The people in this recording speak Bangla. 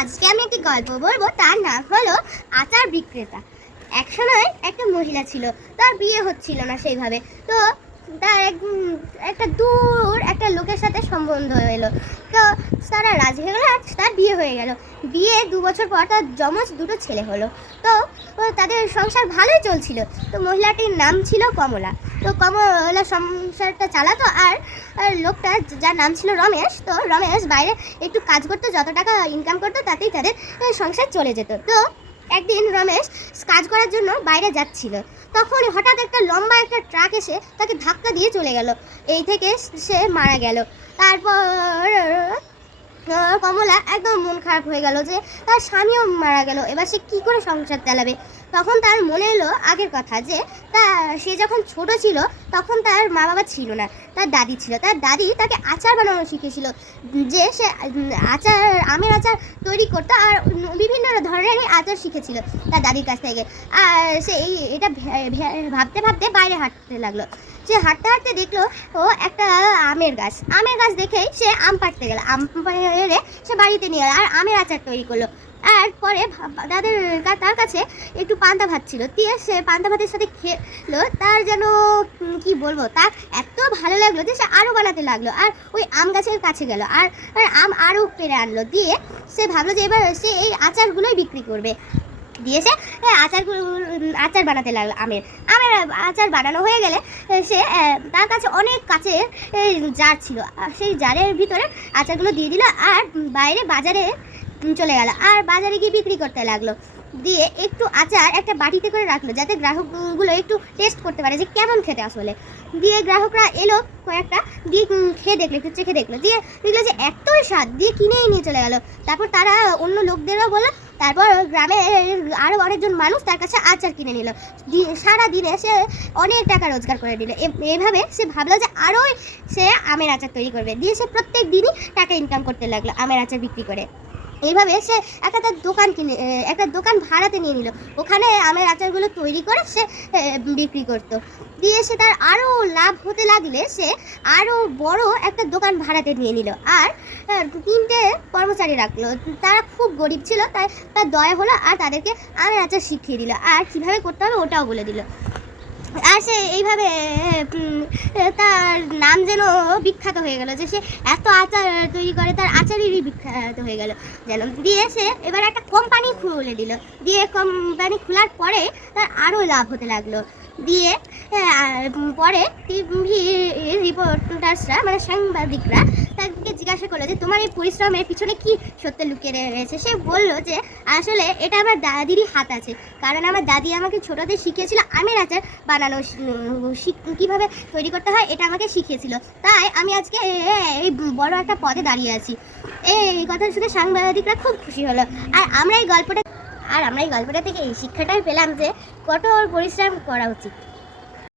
আজকে আমি একটি গল্প বলবো, তার নাম হলো আচার বিক্রেতা। একসময় একটা মহিলা ছিল, তার বিয়ে হচ্ছিল না সেইভাবে। তো তার একটা দূর একটা লোকের সাথে সম্বন্ধ এলো। তো তারা রাজি হয়ে গেল আর তার বিয়ে হয়ে গেল। বিয়ে 2 বছর পর তার যমজ দুটো ছেলে হলো। তো তাদের সংসার ভালোই চলছিল। তো মহিলাটির নাম ছিল কমলা। তো কমলা সংসারটা চালাতো, আর লোকটা যার নাম ছিল রমেশ। তো রমেশ বাইরে একটু কাজ করতো, যত টাকা ইনকাম করতো তাতেই তাদের সংসার চলে যেত। তো একদিন রমেশ কাজ করার জন্য বাইরে যাচ্ছিল, তখন হঠাৎ একটা লম্বা একটা ট্রাক এসে তাকে ধাক্কা দিয়ে চলে গেল। এই থেকে সে মারা গেল। তারপর কমলা একদম মন খারাপ হয়ে গেল যে তার স্বামীও মারা গেল, এবার সে কী করে সংসার চালাবে। তখন তার মনে এলো আগের কথা, যে সে যখন ছোট ছিল তখন তার মা বাবা ছিল না, তার দাদি ছিল। তার দাদি তাকে আচার বানানো শিখেছিল, যে সে আমের আচার তৈরি করতো, আর বিভিন্ন ধরনেরই আচার শিখেছিল তার দাদির কাছ থেকে। আর সে এটা ভাবতে ভাবতে বাইরে হাঁটতে লাগলো। সে হাঁটতে হাঁটতে দেখলো একটা আমের গাছ দেখেই সে আম পাড়তে গেল। আম পেড়ে সে বাড়িতে নিয়ে গেল আর আমের আচার তৈরি করলো। আর পরে তার কাছে একটু পান্তা ভাত ছিল, দিয়ে সে পান্তা ভাতের সাথে খেলো। তার যেন কি বলবো, তার এত ভালো লাগলো যে সে আরও বানাতে লাগলো, আর ওই আম গাছের কাছে গেল আর আম আরও পেড়ে আনলো। দিয়ে সে ভাবলো যে এবার সে এই আচারগুলোই বিক্রি করবে। দিয়ে সে আচার বানাতে লাগলো। আমের আচার বানানো হয়ে গেলে সে তার কাছে অনেক কাচের জার ছিল, সেই জারের ভিতরে আচারগুলো দিয়ে দিল আর বাইরে বাজারে চলে গেল, আর বাজারে গিয়ে বিক্রি করতে লাগলো। দিয়ে একটু আচার একটা বাটিতে করে রাখলো, যাতে গ্রাহকগুলো একটু টেস্ট করতে পারে যে কেমন খেতে আসলে। দিয়ে গ্রাহকরা এলো কয়েকটা, দিয়ে খেয়ে দেখলো, একটু চেখে দেখলো, দিয়ে দেখলো যে এতই স্বাদ, দিয়ে কিনেই নিয়ে চলে গেল। তারপর তারা অন্য লোকদেরও বললো। তারপর গ্রামে আরও অনেকজন মানুষ তার কাছে আচার কিনে নিল। সারা দিনে সে অনেক টাকা রোজগার করে নিল। এভাবে সে ভাবলো যে আরও সে আমের আচার তৈরি করবে। দিয়ে সে প্রত্যেক দিনই টাকা ইনকাম করতে লাগলো আমের আচার বিক্রি করে। এইভাবে সে একটা দোকান ভাড়াতে নিয়ে নিল, ওখানে আমের আচারগুলো তৈরি করে সে বিক্রি করতো। দিয়ে সে তার আরও লাভ হতে লাগলে সে আরও বড় একটা দোকান ভাড়াতে নিয়ে নিল, আর 3টে কর্মচারী রাখলো। তারা খুব গরিব ছিল, তাই তার দয়া হলো আর তাদেরকে আমের আচার শিখিয়ে দিল, আর কীভাবে করতে হবে ওটাও বলে দিল। আর সে এইভাবে তার নাম যেন বিখ্যাত হয়ে গেল, যে সে এত আচার তৈরি করে, তার আচারেরই বিখ্যাত হয়ে গেল যেন। দিয়ে সে এবার একটা কোম্পানি খুলে দিল। দিয়ে কোম্পানি খোলার পরে তার আরও লাভ হতে লাগলো। দিয়ে পরে টিভি রিপোর্টার্সরা, মানে সাংবাদিকরা, তাকে জিজ্ঞাসা করলো যে তোমার এই পরিশ্রমের পিছনে কি সত্য লুকিয়ে রয়েছে। সে বললো যে আসলে এটা আমার দাদিরই হাত আছে, কারণ আমার দাদি আমাকে ছোটোতে শিখিয়েছিল আমের আচার বানানো, কীভাবে তৈরি করতে হয় এটা আমাকে শিখিয়েছিল, তাই আমি আজকে এই বড় একটা পদে দাঁড়িয়ে আছি। এই কথা শুনে সাংবাদিকরা খুব খুশি হলো। আর আমরা এই গল্পটা থেকে এই শিক্ষাটাই পেলাম যে কঠোর পরিশ্রম করা উচিত।